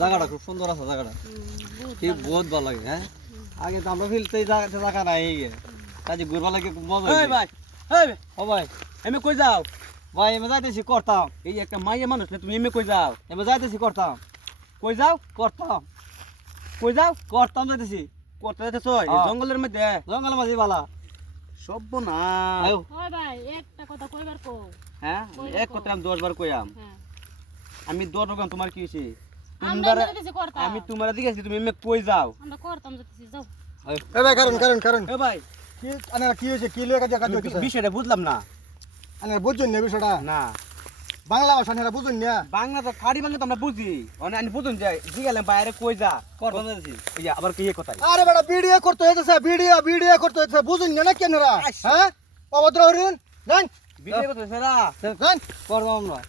জায়গাটা খুব সুন্দর আছে জায়গাটা বহুত ভালো লাগে হ্যাঁ আগে তো আমরা ফিলতে জায়গা নাই কাজে ঘুরবা লাগে মজা ভাই ও ভাই আমি কই যাও ভাই আমি যাইতেছি করতাম এই একটা মাইয়া মানুষ তুমি এমনি কই যাও আমি যাইতেছি করতাম কই যাও করতাম কই যাও করতাম যাইতেছি করতে যাইতেছ জঙ্গলের মধ্যে জঙ্গলের মাঝে বালা সব না ভাই একটা কথা কইবার কো হ্যাঁ এক কথা আমি 10 বার কইয়াম আমি 10 রকম তোমার কি হইছে আমি তোমার দিকেছি তুমি এমনি কই যাও আমরা করতাম যাইতেছি যাও এ ভাই কারণ এ ভাই কি আনার কি হইছে কি লইয়া কাজ হইছে বিষয়টা বুঝলাম না আনার বুঝুন না বিষয়টা না বাংলা ভাষা না বুঝুন না বাংলা তো খাড়ি বাংলা তো আমরা বুঝি আমি বুঝুন যাই জিগালাম বাইরে কই যা করতাম যাইছি ইয়া আবার কি কথা আরে বড় ভিডিও করতে হইছে ভিডিও করতে হইছে বুঝুন না কেনরা হ্যাঁ অভদ্র হরিণ জান ভিডিও করতেছ না জান করতাম আমরা